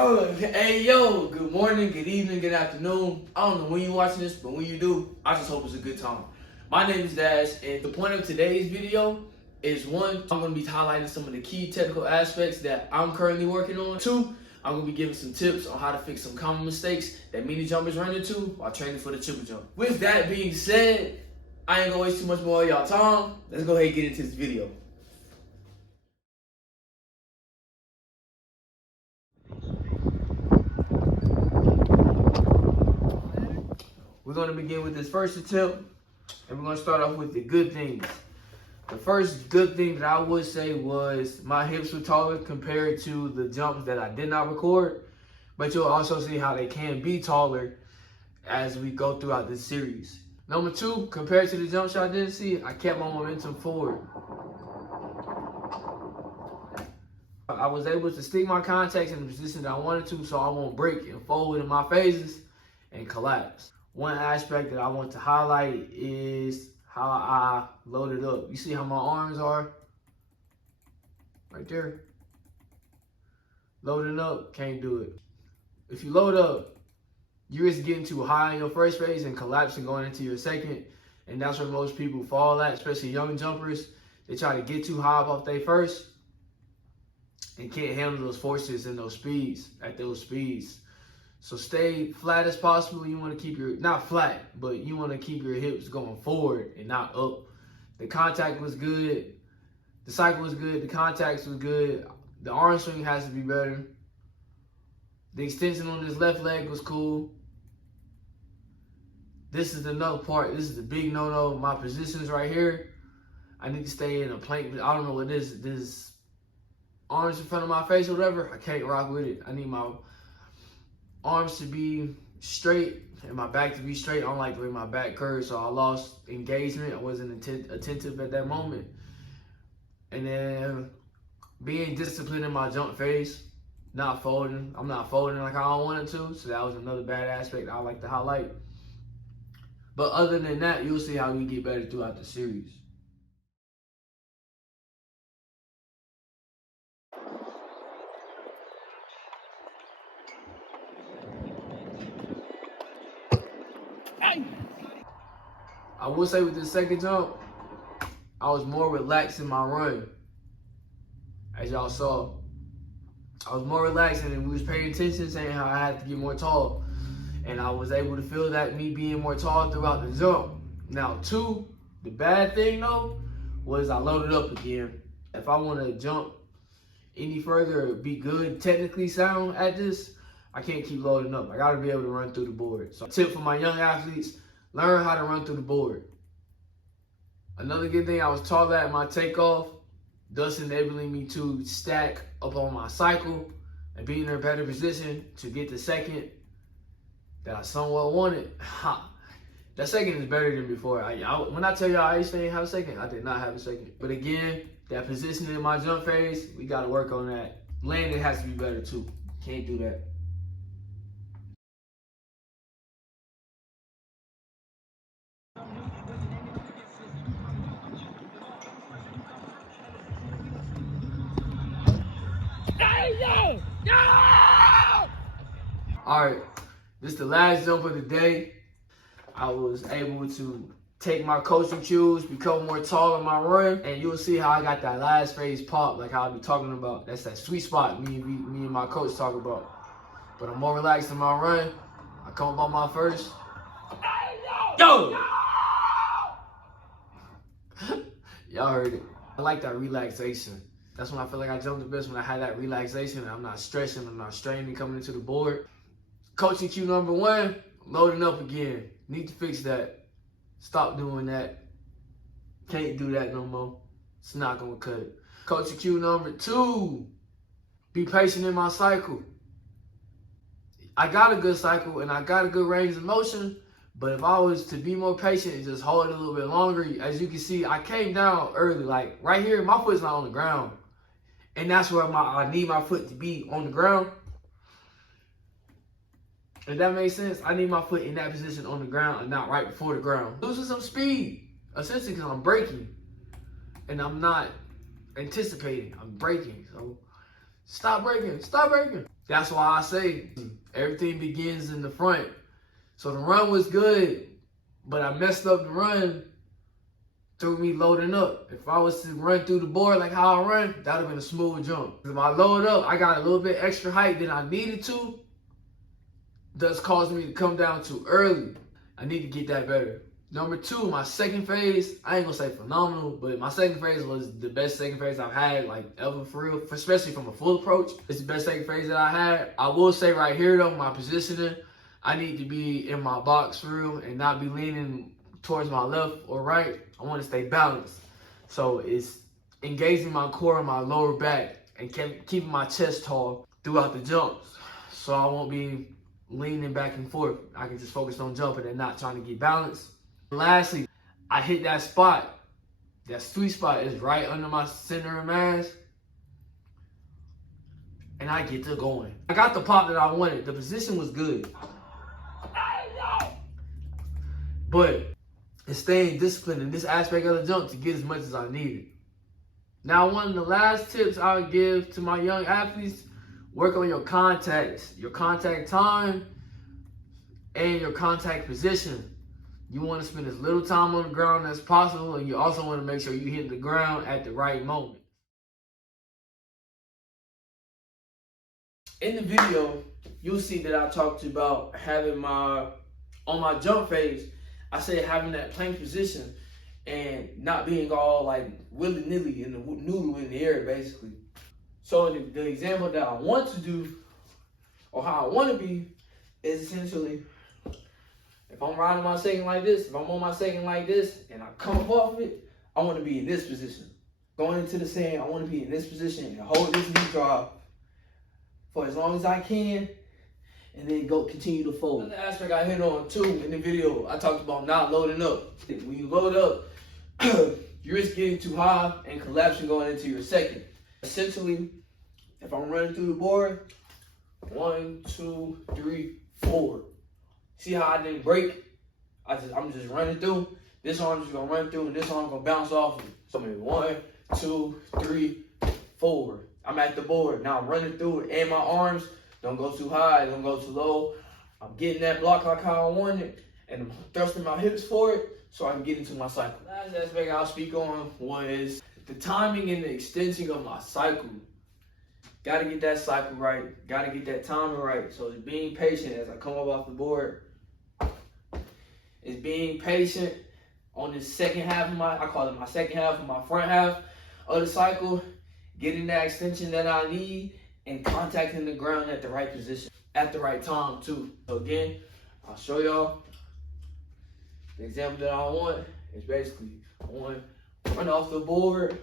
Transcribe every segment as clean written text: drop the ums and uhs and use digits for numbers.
Oh, hey, yo, good morning, good evening, good afternoon. I don't know when you're watching this, but when you do, I just hope it's a good time. My name is Dash, and the point of today's video is one, I'm going to be highlighting some of the key technical aspects that I'm currently working on. Two, I'm going to be giving some tips on how to fix some common mistakes that many jumpers run into while training for the triple jump. With that being said, I ain't going to waste too much more of y'all time. Let's go ahead and get into this video. We're going to begin with this first attempt, and we're going to start off with the good things. The first good thing that I would say was my hips were taller compared to the jumps that I did not record, but you'll also see how they can be taller as we go throughout this series. Number two, compared to the jump shot I didn't see, I kept my momentum forward. I was able to stick my contacts in the position that I wanted to so I won't break and fold in my phases and collapse. One aspect that I want to highlight is how I loaded up. You see how my arms are? Right there. Loading up, can't do it. If you load up, you risk getting too high in your first phase and collapsing going into your second. And that's where most people fall at, especially young jumpers. They try to get too high up off their first and can't handle those forces and those speeds at those speeds. So stay flat as possible. You want to keep your, not flat, but you want to keep your hips going forward and not up. The contact was good. The cycle was good. The contacts was good. The arm swing has to be better. The extension on this left leg was cool. This is another part. This is the big no-no. My positions right here, I need to stay in a plank. I don't know what this is. This arms in front of my face or whatever. I can't rock with it. I need my arms to be straight and my back to be straight. I don't like the way my back curves, so I lost engagement. I wasn't attentive at that moment. And then being disciplined in my jump phase, not folding. I'm not folding like I wanted to, so that was another bad aspect I like to highlight. But other than that, you'll see how we get better throughout the series. I will say with the second jump, I was more relaxed in my run. As y'all saw, I was more relaxed and we was paying attention, saying how I had to get more tall. And I was able to feel that me being more tall throughout the jump. Now, two, the bad thing though, was I loaded up again. If I want to jump any further or be good, technically sound at this, I can't keep loading up. I got to be able to run through the board. So tip for my young athletes, learn how to run through the board. Another good thing, I was taller at my takeoff, thus enabling me to stack up on my cycle and be in a better position to get the second that I somewhat wanted. That second is better than before. When I tell y'all I used to have a second, I did not have a second. But again, that positioning in my jump phase, we got to work on that. Landing has to be better too. Can't do that. All right, this is the last jump of the day. I was able to take my coaching cues, become more tall in my run, and you'll see how I got that last phase pop, like how I be talking about. That's that sweet spot me and my coach talk about. But I'm more relaxed in my run. I come up on my first. Yo! Y'all heard it. I like that relaxation. That's when I feel like I jump the best, when I have that relaxation and I'm not stressing, I'm not straining coming into the board. Coaching cue number one, loading up again. Need to fix that. Stop doing that. Can't do that no more. It's not gonna cut it. Coaching cue number two, be patient in my cycle. I got a good cycle and I got a good range of motion, but if I was to be more patient and just hold it a little bit longer, as you can see, I came down early. Like right here, my foot's not on the ground. And that's where I need my foot to be on the ground. If that makes sense, I need my foot in that position on the ground and not right before the ground. Losing some speed, essentially because I'm braking and I'm not anticipating, I'm braking. So Stop breaking, stop breaking. That's why I say everything begins in the front. So the run was good, but I messed up the run through me loading up. If I was to run through the board like how I run, that would have been a smooth jump. If I load up, I got a little bit extra height than I needed to. Does cause me to come down too early. I need to get that better. Number two, my second phase, I ain't gonna say phenomenal, but my second phase was the best second phase I've had, like, ever, for real, especially from a full approach. It's the best second phase that I had. I will say right here, though, my positioning, I need to be in my box, for real, and not be leaning towards my left or right. I want to stay balanced. So it's engaging my core and my lower back and keeping my chest tall throughout the jumps. So I won't be leaning back and forth. I can just focus on jumping and not trying to get balanced. Lastly, I hit that spot. That sweet spot is right under my center of mass. And I get to going. I got the pop that I wanted. The position was good. But it's staying disciplined in this aspect of the jump to get as much as I needed. Now, one of the last tips I would give to my young athletes, work on your contacts, your contact time, and your contact position. You want to spend as little time on the ground as possible, and you also want to make sure you hit the ground at the right moment. In the video, you'll see that I talked about having on my jump phase, I said having that plank position and not being all like willy-nilly in the noodle in the air, basically. So the example that I want to do, or how I want to be, is essentially, if I'm riding my second like this, if I'm on my second like this, and I come up off it, I want to be in this position. Going into the sand, I want to be in this position and hold this knee drop for as long as I can, and then continue to fold. Another aspect I hit on too in the video, I talked about not loading up. When you load up, you risk getting too high and collapsing going into your second. Essentially, if I'm running through the board, 1, 2, 3, 4. See how I didn't break? I'm just running through. This arm's just gonna run through, and this arm's gonna bounce off of me. So maybe 1, 2, 3, 4. I'm at the board. Now I'm running through it, and my arms don't go too high, don't go too low. I'm getting that block like how I want it, and I'm thrusting my hips forward so I can get into my cycle. Last aspect I'll speak on was the timing and the extension of my cycle. Gotta get that cycle right. Gotta get that timing right. So it's being patient as I come up off the board. It's being patient on the second half of I call it my second half of my front half of the cycle. Getting that extension that I need and contacting the ground at the right position, at the right time too. So again, I'll show y'all the example that I want is basically I want to run off the board.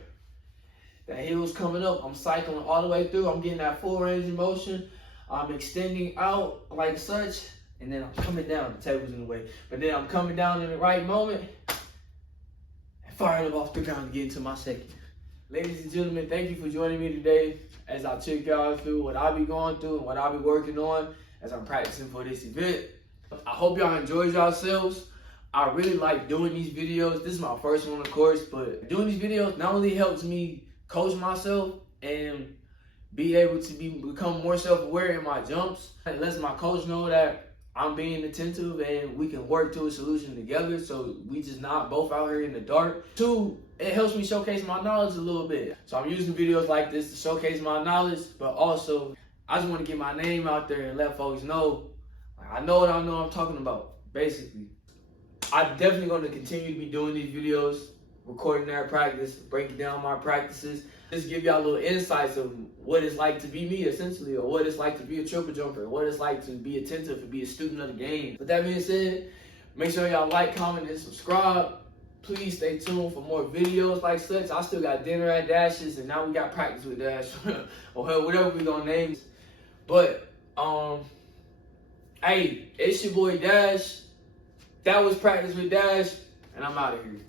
That heel's coming up, I'm cycling all the way through. I'm getting that full range of motion. I'm extending out like such, and then I'm coming down. The table's in the way, but then I'm coming down in the right moment and firing up off the ground to get into my second. Ladies and gentlemen, thank you for joining me today as I check y'all through what I'll be going through and what I'll be working on as I'm practicing for this event. I hope y'all enjoyed yourselves. I really like doing these videos. This is my first one, of course, but doing these videos not only helps me coach myself and be able to become more self-aware in my jumps. It lets my coach know that I'm being attentive and we can work to a solution together, so we just not both out here in the dark. Two, it helps me showcase my knowledge a little bit. So I'm using videos like this to showcase my knowledge, but also I just want to get my name out there and let folks know, like, I know what I'm talking about, basically. I'm definitely going to continue to be doing these videos, recording their practice, breaking down my practices, just give y'all little insights of what it's like to be me, essentially, or what it's like to be a triple jumper, what it's like to be attentive and be a student of the game. With that being said, make sure y'all like, comment, and subscribe. Please stay tuned for more videos like such. I still got dinner at Dash's, and now we got practice with Dash, or whatever we gonna name it. But, hey, it's your boy Dash. That was Practice with Dash, and I'm out of here.